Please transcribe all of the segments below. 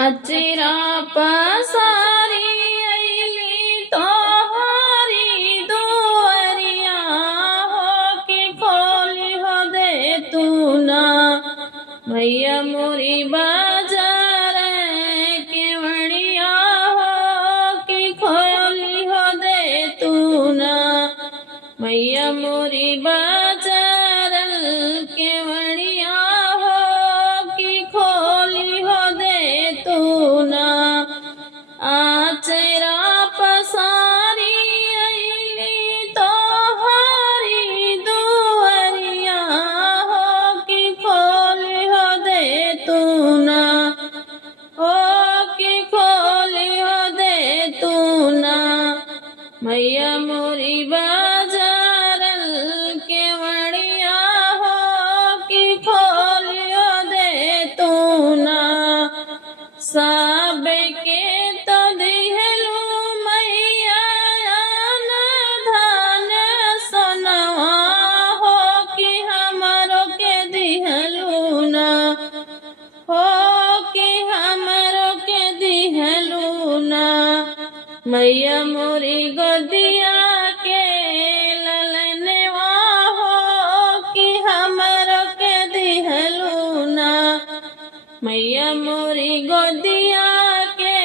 अचरा पसारी अइली तोहरी दुअरिया हो कि खोली हो दे तू ना मैया मोरी बाजार केवड़िया हो कि खोली हो दे तू ना मैया मोरी बाजार केवड़िया हो कि खोली हो दे तू ना आचरा पसारी अइली तोहरी दुअरिया हो कि खोली हो दे तू ना हो कि खोली हो दे तू ना मैया मोरी बाजार केवड़िया हो कि खोली हो दे तू ना सब के तो दिहलू मैया ना धान सोनवा हो कि हमरो के दिहलू ना हो कि हमरो के दिहलू ना मैया मोरी गोदिया के ललनवा हो कि हमरो के दिहलू ना मैया मोरी गोदिया के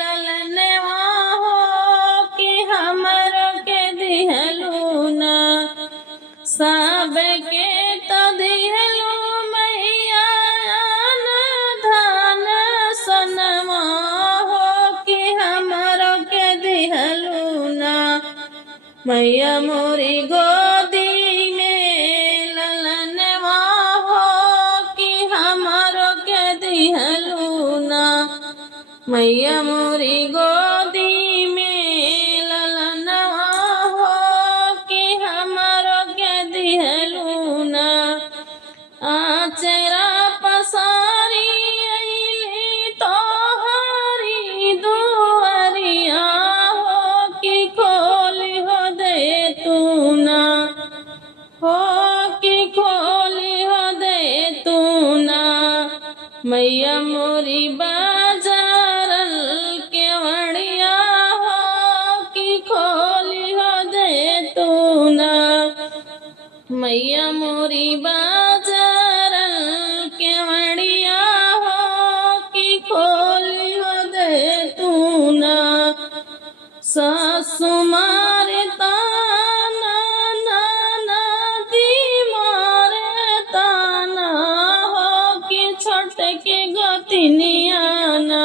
ललनवा हो कि हमरो के दिहलू ना सब के तो दिहलू मैया ना धान सोनवा हो कि हमरो के दिहलू ना मैया मोरी गोदी में ललनवा हो कि हमरो के दिहलू ना मैया मोरी गोदी में ललनवा हो कि हमरो के दिहलू ना आचरा पसारी अइली तोहरी दुअरिया हो कि खोली हो दे तू ना हो कि खोली हो दे तू ना मैया मोरी बाजार केवड़िया हो कि खोली हो दे तू ना मैया मोरी बाजार केवड़िया हो कि खोली हो दे तू ना सासु मारे ताना नाना दी मारे ताना हो कि छोटे के गोतिनिया ना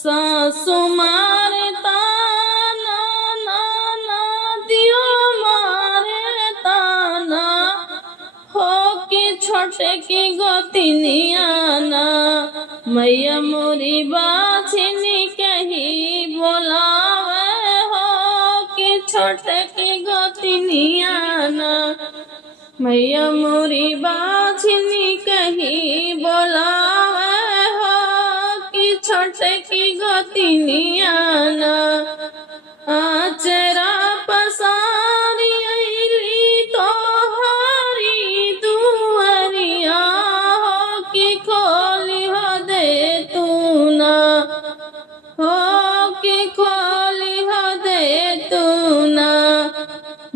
सासु मारे ताना नाना दियो मारे ताना हो कि छोटे की गोतिनिया ना मैया मोरी बाछिनी कही बोलावे हो कि छोटे की गोतिनिया ना मैया मोरी बाछिनी कही बोलावे हो कि छोटे की गोतिनिया ना आचरा पसारी अइली तोहरी दुअरिया हो कि खोली हो दे तू ना हो कि खोली हो दे तू ना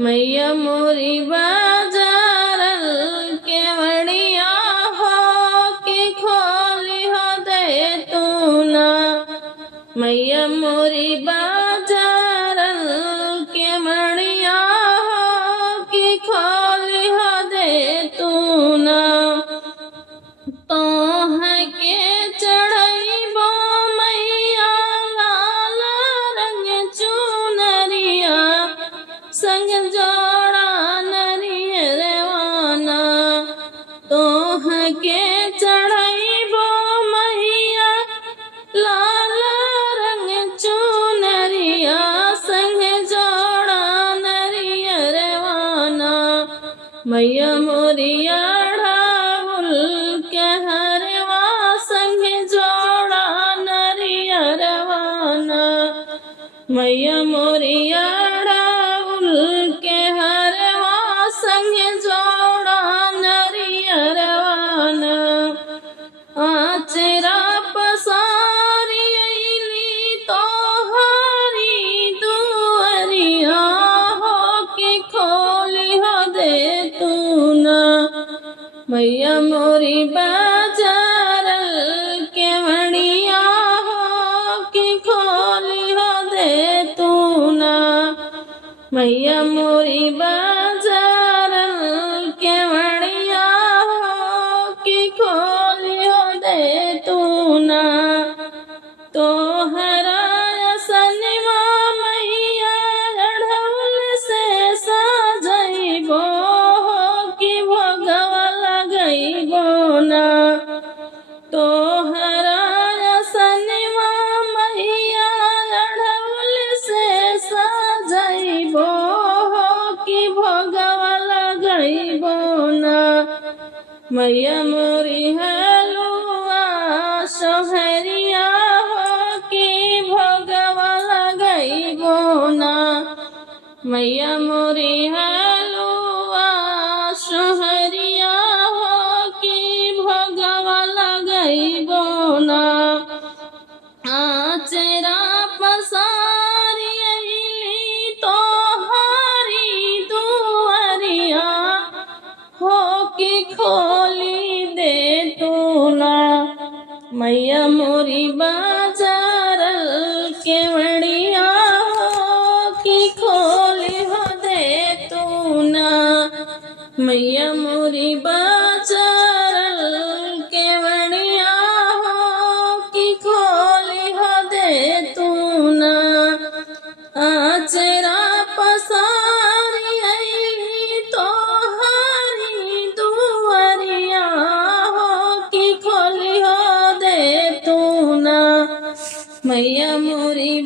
मैया मोरी बाजार केवड़िया हो कि खोली हो दे तू ना मैया मोरी बाजार केवड़िया हो कि खोली हो दे तू ना तोह के चढ़इबो मैया लाल रंग चुनरिया संग जोड़ा नरियरवाना तोह के चढ़इबो मैया लाल रंग चुनरिया संग जोड़ा नरियरवाना मैया मोरिया ढाउल के हरवा संग जोड़ा नरियरवाना मैया मोरिया ढाउल के हरवा संग जोड़ा नरियरवाना आचरा पस मैया मोरी बाजार केवड़िया हो कि खोलियो दे तू ना तो हराया सनिमा मैया अढ़ौल से सजइबो कि भोगवा लगइबो ना तो हराया सनिमा मैया अढ़ौल से सजइबो कि भोगवा लगइबो ना मैया मोरी हलुआ सोहरिया हो कि भोगवा लगइबो ना मैया मोरी हलुआ सोहरिया हो कि भोगवा लगइबो ना आचरा पसारी अइली तोहारी दुआरिया हो कि खोली दे तू ना मैया मोरी बाजार केवड़िया हो कि खोली हो दे तू ना मैया मोरी बाजार केवड़िया हो कि खोली हो दे तू ना आचरा पसारी अइली तोहारी दुआरिया हो कि खोली हो दे तू ना मैया मोरी